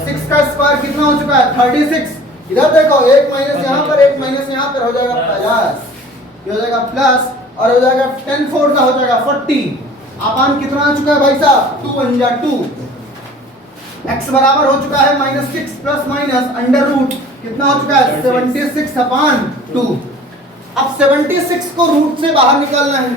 6 का स्क्वायर कितना हो चुका है 36, इधर देखो एक माइनस यहाँ पर एक माइनस यहाँ पर हो जाएगा 50, ये हो जाएगा प्लस और हो जाएगा 10 4 का हो जाएगा 40 अपान कितना आ चुका है भाई साहब 2 1 जा 2। x बराबर हो चुका है -6 प्लस माइनस अंडर रूट कितना हो चुका है 76/2। अब 76 को रूट से बाहर निकालना है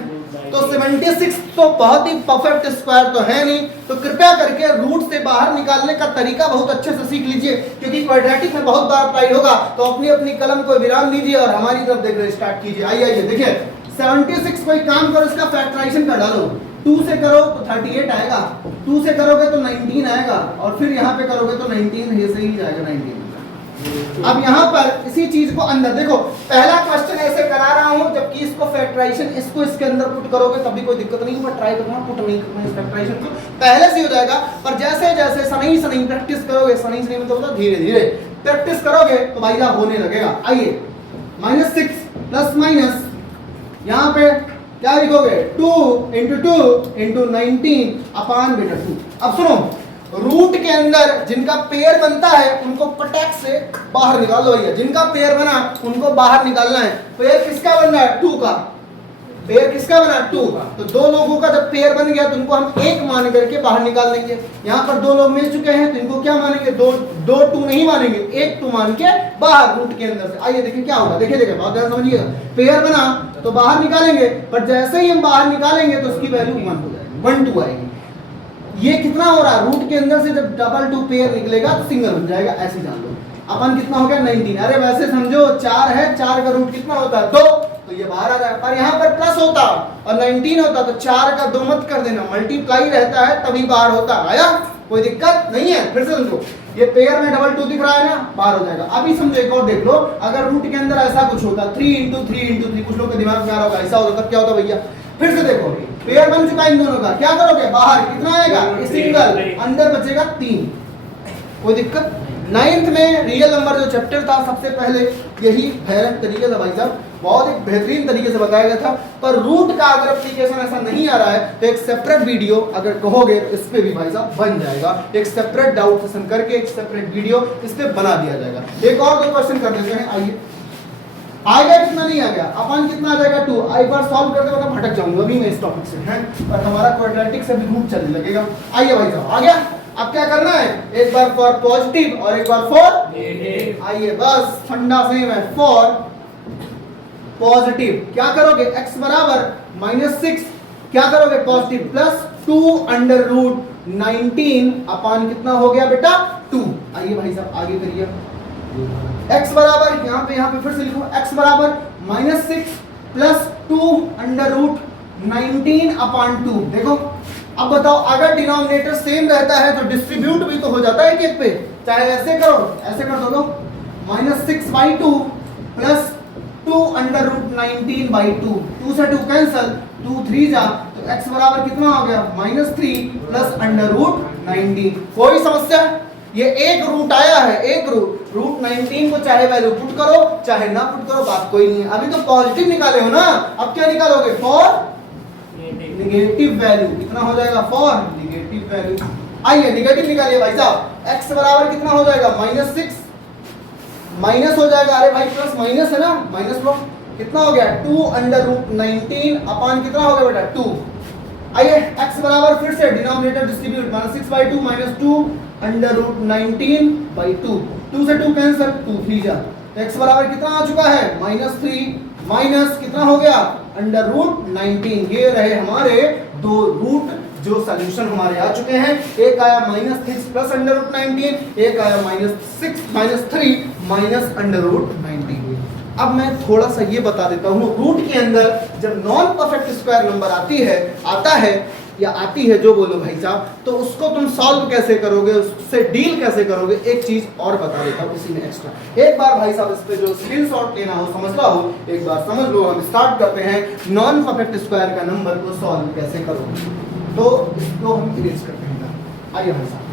तो 76 तो बहुत ही परफेक्ट स्क्वायर तो है नहीं, तो कृपया करके रूट से बाहर निकालने का तरीका बहुत अच्छे से सीख लीजिए क्योंकि क्वाड्रेटिक में बहुत बार अप्लाई होगा। तो अपनी अपनी कलम को विराम दीजिए और हमारी तरफ देखना स्टार्ट कीजिए। आइए आइए देखिए 76 कोई काम करो इसका फैक्टराइजेशन कर डालो, 2 से करो तो 38 आएगा, 2 से करोगे तो 19 आएगा और फिर यहाँ पे करोगे तो 19 ये से ही जाएगा 19। अब यहाँ पर इसी चीज को अंदर देखो, पहला क्वेश्चन ऐसे करा रहा हूँ जबकि इसको फैक्टराइजेशन इसको इसके अंदर पुट करोगे तभी कोई दिक्कत नहीं होगा, ट्राई करना पुट नहीं करना इस फैक्टराइजेशन को पहले से हो जाएगा। पर जैसे जैसे सही प्रैक्टिस करोगे, सही मतलब धीरे धीरे प्रैक्टिस करोगे तो भाई साहब होने लगेगा। आइए -6 प्लस माइनस यहाँ पे क्या लिखोगे 2 × 2 × 19 अपान बेटा 2। अब सुनो रूट के अंदर जिनका पेयर बनता है उनको पटक से बाहर निकाल दो भैया, जिनका पेयर बना उनको बाहर निकालना है। पेयर किसका बन रहा है 2 का, पेयर किसका बना 2, तो दो लोगों का जब पेयर बन गया तो उनको हम एक मान करके बाहर निकाल देंगे। यहाँ पर दो लोग मिल चुके हैं तो इनको क्या मानेंगे, दो 2 नहीं मानेंगे, एक 2 मान के बाहर रूट के अंदर से। आइए देखिए क्या होगा, देखिए बहुत ध्यान समझिएगा। पेयर बना तो बाहर निकालेंगे, पर जैसे ही हम बाहर निकालेंगे तो उसकी वैल्यू 1 हो जाएगी, 1 2 आएगी। ये कितना हो रहा है, रूट के अंदर से जब डबल 2 पेयर निकलेगा तो सिंगल बन जाएगा, ऐसे जान लो। अपन कितना हो गया 19। अरे वैसे समझो 4 है, 4 का रूट कितना होता है 2, तो ये बाहर आ रहा है। पर यहाँ पर प्लस होता और 19 होता तो 4 का 2 मत कर देना, मल्टीप्लाई रहता है तभी बाहर होता। आया, कोई दिक्कत नहीं है। फिर से समझो, ये पेयर में डबल 2 दिख रहा है ना, बाहर हो जाएगा। अभी समझो एक और देख लो, अगर रूट के अंदर ऐसा कुछ होता 3 × 3 × 3, कुछ लोग के दिमाग में आ रहा होगा ऐसा होता, तब क्या होता भैया। फिर से देखो, पेयर बन चुका इन दोनों का, क्या करोगे, बाहर कितना आएगा सिंगल, अंदर बचेगा 3, कोई दिक्कत। 9th में रियल नंबर जो चैप्टर था सबसे पहले यही भयानक तरीके से भाई साहब बहुत एक बेहतरीन तरीके से बताया गया था। पर रूट का अगर एप्लीकेशन ऐसा नहीं आ रहा है तो एक सेपरेट वीडियो अगर कहोगे तो इस पे भी भाई साहब बन जाएगा, एक सेपरेट डाउट सेशन करके एक सेपरेट वीडियो इस पे बना दिया जाएगा। एक और 2 क्वेश्चन कर देते हैं। आइए, आएगा कितना, नहीं आ गया, अपन कितना आ जाएगा 2। एक बार सॉल्व करते वक्त भटक जाऊंगा अभी मैं इस टॉपिक से हैं, पर हमारा क्वाड्रेटिक से भी रूट चलने लगेगा। आइए भाई साहब, आ गया। अब क्या करना है, एक बार फॉर पॉजिटिव और एक बार फॉर नेगेटिव। आइए बस फंडा सेम है। फॉर पॉजिटिव क्या करोगे, x बराबर -6, क्या करोगे पॉजिटिव प्लस 2 अंडर रूट 19 अपान कितना हो गया बेटा 2। आइए भाई साहब आगे करिए। x बराबर यहाँ पे फिर से लिखो, x बराबर -6 प्लस 2 अंडर रूट 19 अपान 2। देखो अब बताओ, अगर डिनोमिनेटर सेम रहता है तो डिस्ट्रीब्यूट भी तो हो जाता है एक पे, चाहे ऐसे करो ऐसे कर दो, -6/2 प्लस 2 अंडर रूट 19/2, 2 से 2 कैंसल, 2 3 जा, तो x बराबर कितना हो गया -3 प्लस अंडर रूट 19। कोई समस्या, ये एक रूट आया है, एक रूट 19 को चाहे वैल्यू पुट करो चाहे ना पुट करो, बात कोई नहीं है। अभी तो पॉजिटिव निकाले हो ना, अब क्या निकालोगे, फॉर नेगेटिव वैल्यू। कितना हो जाएगा, फॉर नेगेटिव वैल्यू। आइए नेगेटिव निकालिए भाई साहब, x बराबर कितना हो जाएगा -6 माइनस हो जाएगा, अरे भाई प्लस माइनस है ना, माइनस लो, कितना हो गया 2 अंडर रूट 19 अपान कितना हो गया बेटा 2। आइए x बराबर फिर से डिनोमिनेटर डिस्ट्रीब्यूट, -6/2 -2 अंडर रूट 19/2, 2 से 2 कैंसिल, 2 3 जा, x बराबर कितना आ चुका है -3 माइनस कितना हो गया अंडर रूट 19। ये रहे हमारे दो रूट जो सॉल्यूशन हमारे आ चुके हैं। एक आया -6 प्लस अंडर रूट 19, एक आया -3 माइनस अंडर रूट 19। अब मैं थोड़ा सा ये बता देता हूँ, रूट के अंदर जब नॉन परफेक्ट स्क्वायर नंबर आता है या आती है जो बोलो भाई साहब, तो उसको तुम सॉल्व कैसे करोगे, उससे डील कैसे करोगे, एक चीज और बता देता हूँ इसी में एक्स्ट्रा। एक बार भाई साहब इस पे जो स्क्रीनशॉट लेना हो, समझना हो, एक बार समझ लो। हम स्टार्ट करते हैं नॉन परफेक्ट स्क्वायर का नंबर को सॉल्व कैसे करोगे, तो इसको हम इरेज करते हैं। आइए भाई साहब,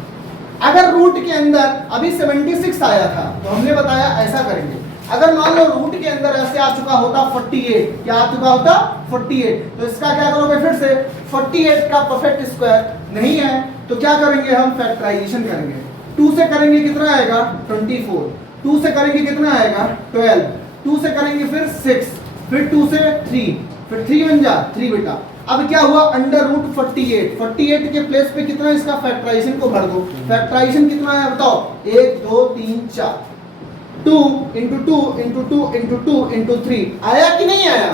अगर रूट के अंदर अभी 76 आया था तो हमने बताया ऐसा करेंगे, अगर मान लो रूट के अंदर ऐसे आ चुका होता 48, क्या आ चुका होता 48, तो इसका क्या करोगे, फिर से 48 का परफेक्ट स्क्वायर नहीं है तो क्या करेंगे, हम फैक्टराइजेशन करेंगे। 2 से करेंगे कितना आएगा 24, 2 से करेंगे कितना आएगा 12, 2 से करेंगे फिर 6, फिर 2 से 3, फिर 3 बन जा 3 बेटा। अब क्या हुआ अंडर रूट 48 के प्लेस पे कितना इसका फैक्टराइजेशन को भर दो। फैक्टराइजेशन कितना आया बताओ, 1 2 3 4, 2 × 2 × 2 × 2 × 3 आया कि नहीं आया,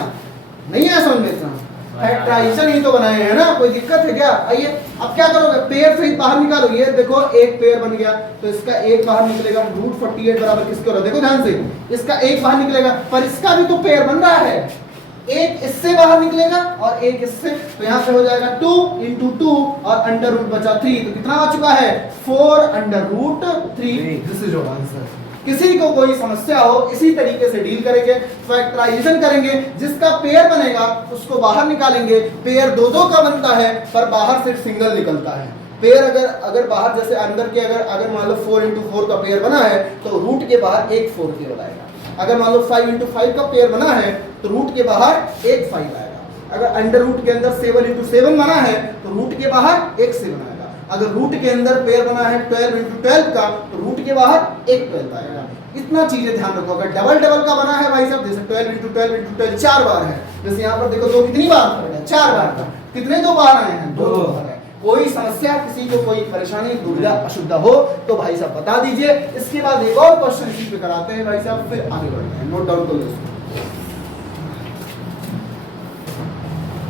नहीं आया समझ में, फैक्टराइजेशन ही तो बनाए हैं ना, कोई दिक्कत है क्या। आइए अब क्या करोगे, पेयर से बाहर निकालो, ये देखो एक पेयर बन गया तो इसका एक बाहर निकलेगा, रूट 48 बराबर किसके हो रहा है, देखो ध्यान से, इसका एक बाहर निकलेगा, पर इसका भी तो पेयर बन रहा है, एक इससे बाहर निकलेगा और एक इससे, तो यहाँ से हो जाएगा 2 × 2 और अंडर रूट बचा 3, तो कितना आ चुका है 4 under root 3। This is your answer. किसी को कोई समस्या हो इसी तरीके से डील करेंगे, फैक्टराइजेशन करेंगे, जिसका पेयर बनेगा उसको बाहर निकालेंगे। पेयर 2 का बनता है पर बाहर सिर्फ सिंगल निकलता है। पेयर अगर बाहर जैसे अंदर के अगर मान लो 4 × 4 का पेयर बना है तो रूट के बाहर एक 4 केवल आएगा। अगर मान लो 5 × 5 का पेयर बना है तो रूट के बाहर एक 5 आएगा। अगर अंडर रूट के अंदर 7 × 7 बना है तो रूट के बाहर एक 7 आएगा। अगर रूट के अंदर पेयर बना है 12 × 12 का तो रूट के बाहर एक 12 आएगा। इतना चीजें ध्यान रखो। अगर डबल का बना है भाई साहब, जैसे 12 × 12 × 12 4 बार है जैसे यहाँ पर देखो 2 कितनी बार कर गया, 4 बार का, कितने 2 बार आए हैं, 2 बार आए। कोई समस्या, किसी को कोई परेशानी, दुविधा, अशुद्धा हो तो भाई साहब बता दीजिए। इसके बाद एक और क्वेश्चन इसी पे कराते हैं भाई साहब, फिर आगे बढ़ते हैं। नोट डाउन कर लो।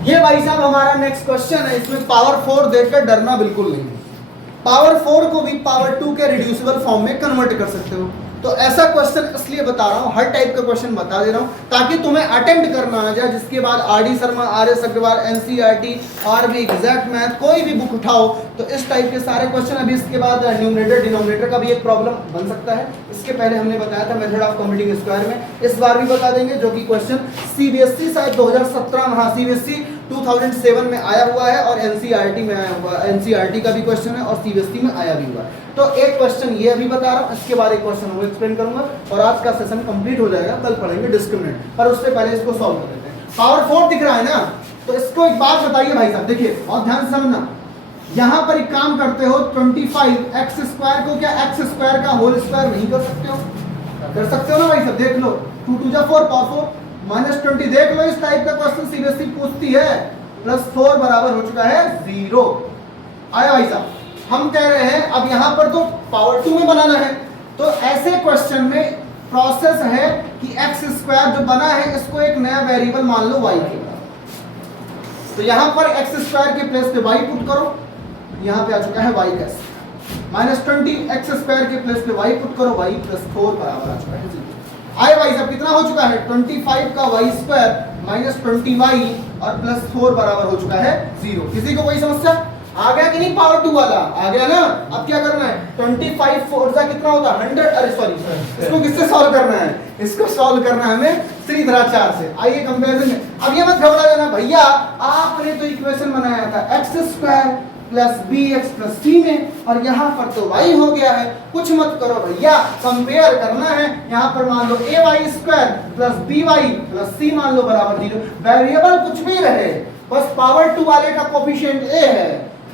ये भाई साहब हमारा नेक्स्ट क्वेश्चन है। इसमें पावर 4 देखकर डरना बिल्कुल नहीं है। पावर 4 को भी पावर 2 के रिड्यूसिबल फॉर्म में कन्वर्ट कर सकते हो। तो ऐसा क्वेश्चन इसलिए बता रहा हूँ, हर टाइप का क्वेश्चन बता दे रहा हूँ ताकि तुम्हें अटेम्प्ट करना आ जाए। जिसके बाद RD Sharma, RS. Agarwal, NCERT, RB, exact math, कोई भी बुक उठाओ तो इस टाइप के सारे क्वेश्चन। अभी इसके बाद न्यूमरेटर डिनोमिनेटर का भी एक प्रॉब्लम बन सकता है। इसके पहले हमने बताया था मेथड ऑफ कंप्यूटिंग स्क्वायर में, इस बार भी बता देंगे, जो कि क्वेश्चन सीबीएसई शायद 2017 में, हाँ सीबीएसई 2007 में आया हुआ है और एनसीईआरटी में आया हुआ है। एनसीईआरटी का भी क्वेश्चन है और सीबीएसई में आया भी हुआ है। तो एक क्वेश्चन ये अभी बता रहा हूँ, इसके बाद एक क्वेश्चन वो एक्सप्लेन करूंगा और आज का सेशन कंप्लीट हो जाएगा। कल पढ़ेंगे डिस्क्रिमिनेंट, पर उससे पहले इसको सॉल्व कर देते हैं। पावर 4 दिख रहा है ना, तो इसको एक बात बताइए भाई साहब, देखिए और ध्यान से समझना। यहाँ पर एक काम करते हो, 25x स्क्वायर को क्या x स्क्वायर का होल स्क्वायर नहीं कर सकते हो? कर सकते हो ना भाई साहब, देख लो। 2 2 जा 4 पावर 4 -20 देख लो। इस टाइप का क्वेश्चन सीबीएसई पूछती है। +4 बराबर हो चुका है 0। आया भाई साहब। हम कह रहे हैं अब यहाँ पर तो पावर 2 में बनाना है, तो ऐसे क्वेश्चन में प्रोसेस है कि x स्क्वायर जो बना है इसको एक नया वेरिएबल मान लो y के। तो यहाँ पर x स्क्वायर के प्लेस पे y पुट करो, यहाँ पे आ चुका है y कैसे, -20 x स्क्वायर के प्लेस पे y पुट करो, y +4 बराबर आ चुका है 0। आए भाई साहब कितना हो चुका है, 25 का y स्क्वायर -20y और +4 बराबर हो चुका है 0। किसी को कोई समस्या आ गया कि नहीं? पावर 2 वाला आ गया ना। अब क्या करना है, 25 4 जा कितना होता है 100। अरे सॉरी, इसको किससे सॉल्व करना है? इसको सॉल्व करना है हमें श्रीधराचार्य से। आइए कंपैरिजन में। अब ये मत घबरा जाना भैया, आपने तो इक्वेशन बनाया था x square plus bx plus c में, और यहाँ पर तो y हो गया है। कुछ मत करो भैया, कंपेयर करना है। यहाँ पर मान लो ay square plus by plus c मान लो बराबर 0। वेरिएबल कुछ भी रहे, बस पावर 2 वाले का कोफिशिएंट a है,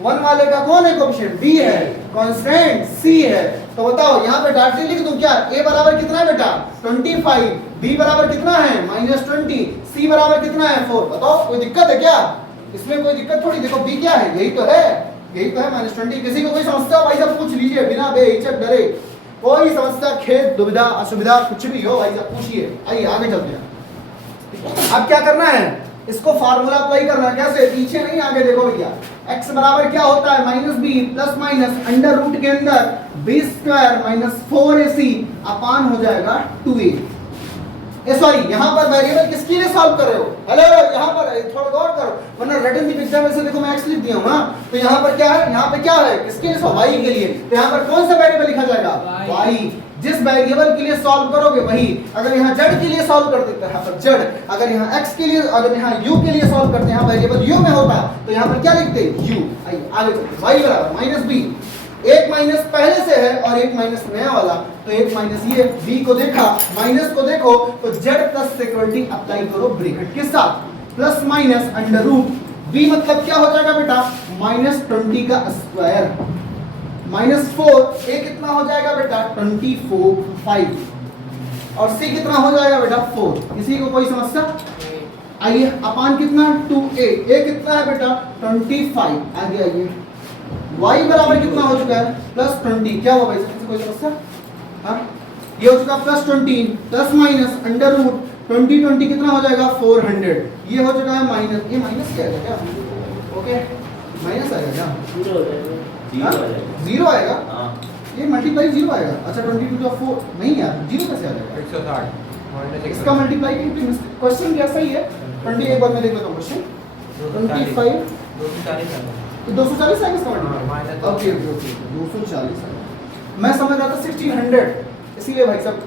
1 वाले का कौन है कोफिशिएंट, b है, कांस्टेंट c है। तो बताओ यहाँ पे डायरेक्टली लिख दूं क्या? a बराबर कितना है बेटा 25, b बराबर कितना है -20, c बराबर कितना है 4। बताओ कोई दिक्कत है क्या? इसमें कोई दिक्कत थोड़ी। देखो b क्या है, यही तो है, यही तो है -20। किसी को कोई समस्या भाई साहब पूछ लीजिए बिना बेहिचक डरे। कोई समस्या, खेद, दुविधा, असुविधा कुछ भी हो भाई साहब पूछिए। आइए आगे चलते हैं। अब क्या करना है, इसको फार्मूला अप्लाई करना है। कैसे? पीछे नहीं आगे देखो भैया। x बराबर क्या होता है -b plus minus under root के अंदर b स्क्वायर -4ac अपान हो जाएगा 2a। सॉरी, यहाँ पर वेरिएबल किसके लिए सॉल्व कर रहे हो? हेलो, यहाँ पर थोड़ा गौर करो, वरना रिटन की पिक्चर में से देखो मैं x लिख दिया हूँ ना। तो यहाँ पर क्या है, यहाँ पे क्या है, किसके लिए? y के लिए। तो यहाँ पर कौन सा वेरिएबल लिखा जाएगा? y। जिस वेरिएबल के लिए सॉल्व करोगे वही। अगर यहाँ z के लिए सॉल्व करते तो यहाँ पर z, अगर यहाँ x के लिए, अगर यहाँ u के लिए सॉल्व करते, यहाँ वेरिएबल u में होता तो यहाँ पर क्या लिखते? u। आइए आगे चलते। y बराबर -b, एक माइनस पहले से है और एक माइनस नया वाला, तो एक माइनस ये, b को देखा, माइनस को देखो, तो z प्लस सिक्योरिटी अप्लाई करो ब्रैकेट के साथ, plus minus under root, b मतलब क्या हो जाएगा बेटा -20 का स्क्वायर, -4, a कितना हो जाएगा बेटा 24 5, और c कितना हो जाएगा बेटा 4। किसी को कोई समस्या? आइए, अपान कितना 2a, a कितना है बेटा 25। आगे आइए, y बराबर कितना हो चुका है +20। क्या हुआ भाई, किसी कोई समस्या? हाँ, ये हो चुका +20 प्लस माइनस अंडर रूट 20 कितना हो जाएगा 400। ये हो चुका है माइनस, ये माइनस क्या आएगा क्या? ओके, माइनस आएगा क्या? 0 आएगा। ये मल्टीप्लाई 0 आएगा। अच्छा 22 का 4 नहीं यार, 0 कैसे आ जाएगा? 160 इसका मल्टीप्लाई क्वेश्चन कैसा ही है। 20 एक बार मैं देख लेता हूँ क्वेश्चन। 25 तो 240 आएगा इसका मल्टीप्लाई। ओके ओके ओके, 240 आएगा। मैं समझ रहा था 1600, इसीलिए भाई साहब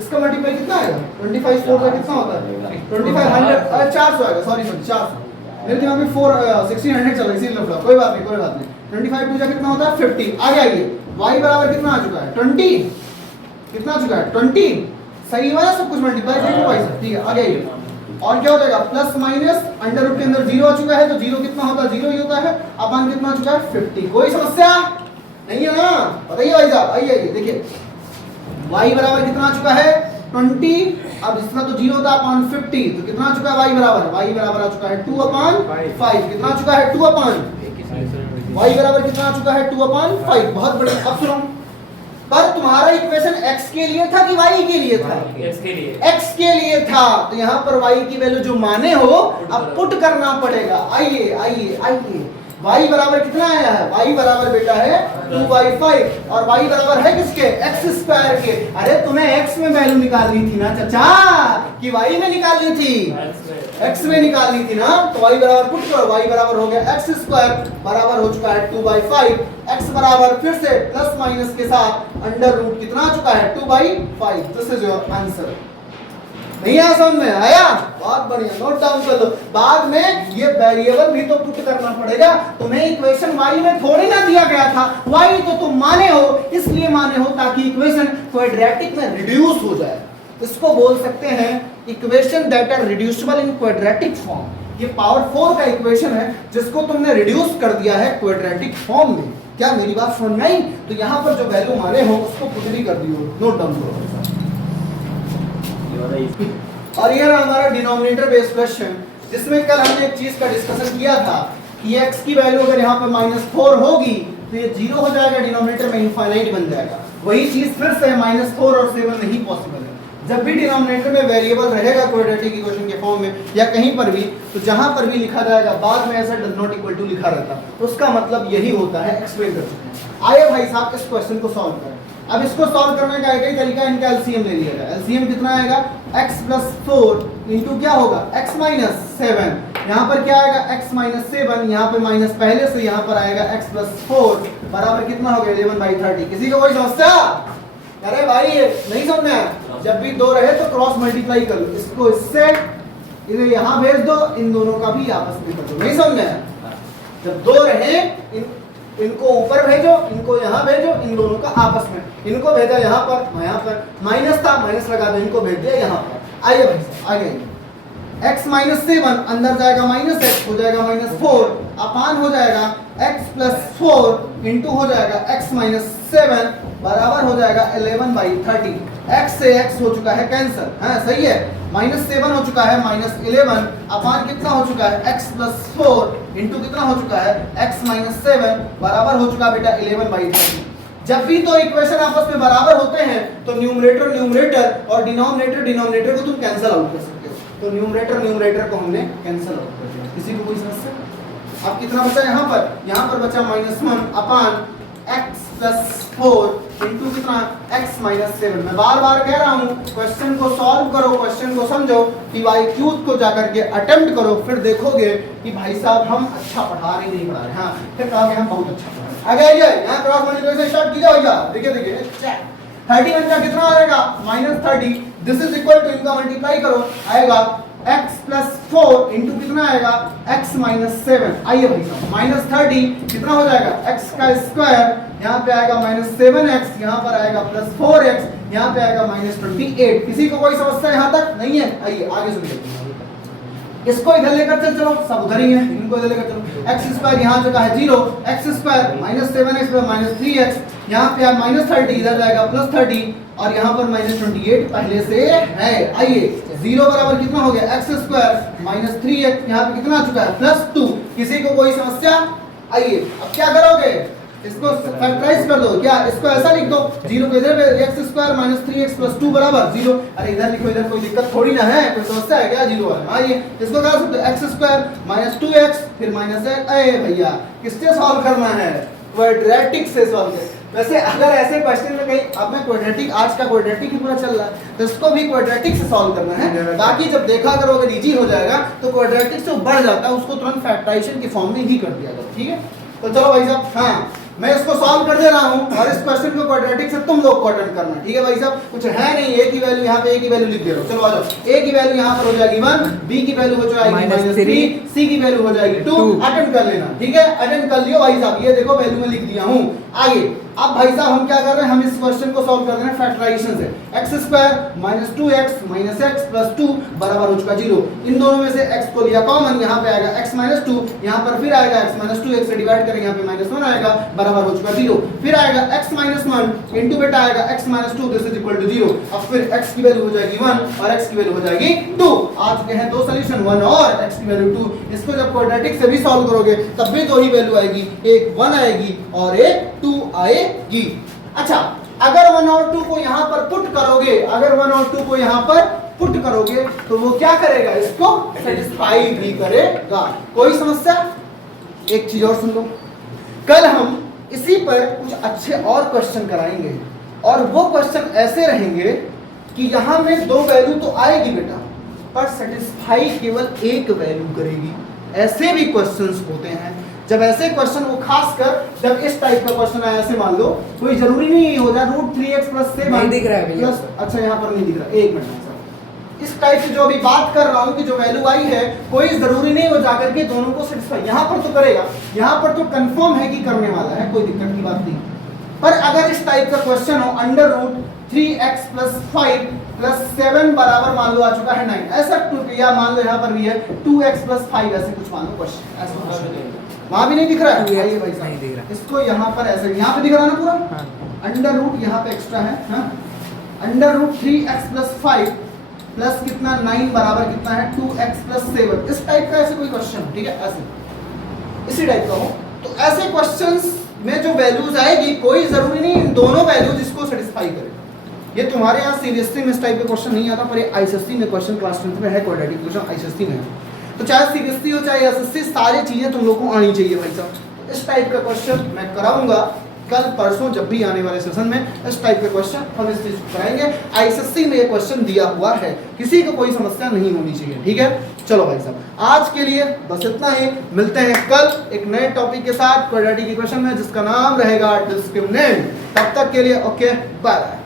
इसका मल्टीप्लाई कितना आएगा? 25 4 का कितना होता है 2500, 400 आएगा। सॉरी 400, मेरे दिमाग में 1600 चल रहा है इसीलिए लफड़ा। कोई बात नहीं, कोई बात नहीं। 25 2 कितना होता है 50। आगे आइए, y बराबर कितना आ चुका है 20, कितना आ चुका है 20। सही हुआ है सब कुछ मल्टीप्लाई देखो भाई साहब, ठीक है। आगे आइए, और क्या हो जाएगा प्लस माइनस अंडर रूट के अंदर 0 आ चुका है, तो 0 कितना होता है 0 ही होता है। अपन कितना आ चुका है 50। कोई समस्या नहीं है ना? बताइए भाई साहब। आइए आइए देखिए, y बराबर कितना आ चुका है 20, अब इसका तो 0 था अपॉन 50, तो कितना आ चुका है y बराबर आ चुका है 2/5। कितना आ चुका है 2/, y बराबर कितना आ चुका है 2/5। बहुत बढ़िया। अब सुनो, पर तुम्हारा इक्वेशन x के लिए था कि y के लिए था? x के लिए था, तो यहाँ पर y की वैल्यू जो माने हो अब पुट करना पड़ेगा। आइए आइए आइए, y बराबर कितना आया है? y बराबर बेटा है 2/5 और y बराबर है किसके? x स्क्वायर के। अरे तुम्हें x में वैल्यू निकालनी थी ना चाचा, कि y में निकालनी थी? x में निकालनी थी ना, तो y बराबर पुट करो। y बराबर हो गया x स्क्वायर बराबर हो चुका है 2/5। x बराबर फिर से प्लस माइनस के साथ अंडर रूट कितना आ चुका है 2/5। This is your answer. नहीं आया समझ में? आया? बहुत बढ़िया, नोट डाउन कर लो। बाद में ये वेरिएबल भी तो पुट करना पड़ेगा। तुम्हें इक्वेशन y में थोड़ी ना दिया गया था, y तो तुम माने हो, इसलिए माने हो ताकि इक्वेशन क्वाड्रेटिक में रिड्यूस हो जाए। इसको बोल सकते हैं equation that are reducible in quadratic form. ये पावर 4 का इक्वेशन है जिसको तुमने रिड्यूस कर दिया है क्वाड्रेटिक फॉर्म में। क्या मेरी बात समझ में आई? तो यहाँ पर जो वैल्यू माने हो उसको पुट भी कर दियो। नोट डाउन करो। और ये हमारा डिनोमिनेटर बेस्ड क्वेश्चन, जिसमें कल हमने एक चीज का डिस्कशन किया था कि x की वैल्यू अगर यहाँ पे -4 होगी तो ये 0 हो जाएगा, डिनोमिनेटर में इनफाइनाइट बन जाएगा। वही चीज फिर से -4 और 7 नहीं पॉसिबल है। जब भी डिनोमिनेटर में वेरिएबल रहेगा क्वाड्रेटिक इक्वेशन के फॉर्म में या कहीं पर भी, तो जहां पर भी लिखा जाएगा बाद में ऐसा डज नॉट इक्वल टू लिखा रहता, तो उसका मतलब यही होता है। एक्सप्लेन कर चुके हैं। आइए भाई साहब इस क्वेश्चन को सॉल्व करें। अब इसको सॉल्व करने का एक ही तरीका, इनका एलसीएम ले लिया जाए। एलसीएम कितना आएगा? x + 4 इंटू क्या होगा? x - 7। यहाँ पर क्या आएगा? x - 7, यहाँ पे माइनस पहले से यहाँ पर आएगा x + 4 बराबर कितना हो गया? 11/30। किसी को कोई समस्या? अरे भाई नहीं समझना, जब भी दो रहे तो क्रॉस मल्टीप्लाई कर लो, इसको इससे इधर यहाँ भेज दो, इन दोनों का भी आपस में कर दो। नहीं समझना? जब दो रहे इनको ऊपर भेजो, इनको यहाँ भेजो, इन दोनों का आपस में, इनको भेजा यहाँ पर माइनस था, माइनस लगा दो, इनको भेज दिया यहाँ पर। आइए भाई साहब आगे, x - 7 अंदर जाएगा -x हो जाएगा -4 अपान हो जाएगा x + 4 इंटू हो जाएगा x - 7 बराबर हो जाएगा 11/30। x से x हो चुका है कैंसर, हाँ सही है। -7 हो चुका है -11 अपान कितना हो चुका है? x + 4 इंटू कितना हो चुका है? x - 7 बराबर हो चुका बेटा 11/30। जब भी तो इक्वेशन आपस में बराबर होते हैं तो न्यूमरेटर और डिनोमिनेटर को तुम कैंसिल आउट कर सकते हो। तो न्यूमरेटर को हमने कैंसिल आउट कर दिया। किसी को कोई समस्या? अब कितना बचा यहाँ पर बचा -1 अपान x + 4 इंटू कितना? x - 7। मैं बार बार कह रहा हूँ क्वेश्चन को सॉल्व करो, क्वेश्चन को समझो, PYQ को जाकर के अटेम्प्ट करो, फिर देखोगे कि भाई साहब हम अच्छा पढ़ा रहे नहीं पढ़ा रहे। हाँ फिर कहोगे हम बहुत अच्छा पढ़ा रहे। आगे आइए, यहाँ क्रॉस मल्टीप्लिकेशन स्टार्ट कीजिए भैया। देखिए 30 का कितना आएगा? -30। दिस इज इक्वल टू, इनका मल्टीप्लाई करो, आएगा x + 4 इंटू कितना आएगा? x - 7। आइए भाई साहब -30 कितना हो जाएगा? x का स्क्वायर, यहाँ पे आएगा -7x, यहाँ पर आएगा +4x, यहाँ पे आएगा -28। किसी को कोई समस्या यहाँ तक नहीं है? आइए आगे सुनिए। इसको इधर लेकर चलो, सब उधर ही है, इनको इधर लेकर चलो। x² यहाँ चुका है 0, x² -7x -3x, यहाँ पे आप -30 इधर जाएगा +30 और यहाँ पर -28 पहले से है। आइए 0 बराबर कितना हो गया? x² -3x, यहाँ पे कितना आ चुका है? +2। किसी को कोई समस्या? आइए अब क्या करोगे? इसको फैक्टराइज कर दो। क्या इसको ऐसा लिख दो? 0 को इधर x² -3x + 2 बराबर 0। अरे इधर लिखो, इधर कोई दिक्कत थोड़ी ना है, कोई समस्या है क्या? 0 वाला। आइए इसको क्या सकते हो? x² -2x फिर -1। अरे भैया किससे सॉल्व करना है? क्वाड्रेटिक से सॉल्व कर। वैसे अगर ऐसे क्वेश्चन में कहीं अब मैं क्वाड्रेटिक, आज का क्वाड्रेटिक ही पूरा चल रहा है, तो इसको भी क्वाड्रेटिक से सॉल्व करना है। बाकी जब देखा करो अगर इजी हो जाएगा तो क्वाड्रेटिक से बढ़ जाता है, उसको तुरंत फैक्टराइजेशन के फॉर्म में ही कर दिया जाए। ठीक है, तो चलो भाई साहब, हाँ मैं इसको सॉल्व कर दे रहा हूँ और इस क्वेश्चन को क्वाड्रेटिक से तुम लोग को अटेम्प्ट करना। ठीक है भाई साहब, कुछ है नहीं, a की वैल्यू यहाँ पे a की वैल्यू लिख दे रहा हूँ। चलो आ जाओ, a की वैल्यू यहाँ पर हो जाएगी 1, b की वैल्यू हो जाएगी -3, c की वैल्यू हो जाएगी 2। अटेम्प्ट कर लेना। ठीक है, अटेम्प्ट कर लियो भाई साहब, ये देखो वैल्यू में लिख दिया हूँ। आगे अब भाई साहब हम क्या कर रहे हैं, हम इस क्वेश्चन को सॉल्व कर रहे हैं फैक्टराइजेशन से। x square minus 2x minus x plus 2 बराबर हो चुका 0। इन दोनों में से x को लिया कॉमन, यहाँ पे आएगा x माइनस 2, यहाँ पर फिर आएगा x माइनस 2, x से डिवाइड करेंगे यहाँ पे माइनस 1 आएगा, बराबर हो चुका 0। फिर आएगा x माइनस 1 इंटू बेटा आएगा x minus 2, this is equal to 0। अब फिर x की वैल्यू हो जाएगी 1 और x की वैल्यू हो जाएगी 2। आ चुके हैं दो सॉल्यूशन, 1 और x की वैल्यू 2। इसको जब क्वाड्रेटिक से भी सॉल्व करोगे तब भी दो ही वैल्यू आएगी, एक 1 आएगी और एक 2 आएगी। अच्छा, अगर 1 और 2 को यहां पर पुट करोगे, अगर 1 और 2 को यहां पर पुट करोगे तो वो क्या करेगा, इसको सेटिस्फाई भी करेगा। कोई समस्या? एक चीज और सुन लो, कल हम इसी पर कुछ अच्छे और क्वेश्चन कराएंगे और वो क्वेश्चन ऐसे रहेंगे कि यहां में दो वैल्यू तो आएगी बेटा, पर सेटिस्फाई केवल एक वैल्यू करेगी। ऐसे भी क्वेश्चंस होते हैं। जब ऐसे क्वेश्चन, वो खासकर जब इस टाइप का क्वेश्चन आया, ऐसे मान लो, कोई जरूरी नहीं हो जाए √3x प्लस 7 नहीं दिख रहा है भैया। अच्छा यहाँ पर नहीं दिख रहा, एक मिनट सर। इस टाइप से जो अभी बात कर रहा हूँ कि जो वैल्यू आई है, कोई जरूरी नहीं हो जाकर के दोनों को सेटिस्फाई, यहाँ पर तो करेगा, यहाँ पर तो कंफर्म है कि करने वाला है, कोई दिक्कत की बात नहीं। पर अगर इस टाइप का क्वेश्चन हो, √3x प्लस 5 प्लस 7 बराबर मान लो आ चुका है 9, ऐसा या मान लो यहाँ पर भी है 2x प्लस 5, ऐसे कुछ मान लो क्वेश्चन, ऐसा वहां भी नहीं दिख रहा है, आइए भाई नहीं दिख रहा। साहब, इसको यहाँ पर ऐसे, यहाँ पे दिख रहा है ना पूरा, अंडर रूट यहाँ पे एक्स्ट्रा है, हाँ, under root 3x plus 5 plus कितना 9 बराबर कितना है 2x प्लस 7। इस टाइप का ऐसे कोई क्वेश्चन, ठीक है, ऐसे इसी टाइप का हो, तो ऐसे क्वेश्चंस में जो वैल्यूज आएगी, कोई जरूरी नहीं इन दोनों वैल्यूज इसको सेटिस्फाई करे। ये तुम्हारे यहाँ सीबीएसई में इस टाइप के क्वेश्चन नहीं आता, पर ये आईसीएसई में क्वेश्चन क्लास 10th में है, क्वाड्रेटिक क्वेश्चन आईसीएसई में है। तो चाहे सीबीएसई हो चाहे एसएससी, सारी चीजें तुम लोग को आनी चाहिए भाई साहब। इस टाइप का क्वेश्चन मैं कराऊंगा कल परसों, जब भी आने वाले सेशन में इस टाइप के क्वेश्चन हम इस चीज को कराएंगे। आईसीएसई में ये क्वेश्चन दिया हुआ है, किसी को कोई समस्या नहीं होनी चाहिए, ठीक है। चलो भाई साहब, आज के लिए बस इतना ही, मिलते हैं कल एक नए टॉपिक के साथ क्वाड्रेटिक इक्वेशन में, जिसका नाम रहेगा डिस्क्रिमिनेंट। तब तक के लिए ओके, बाय बाय।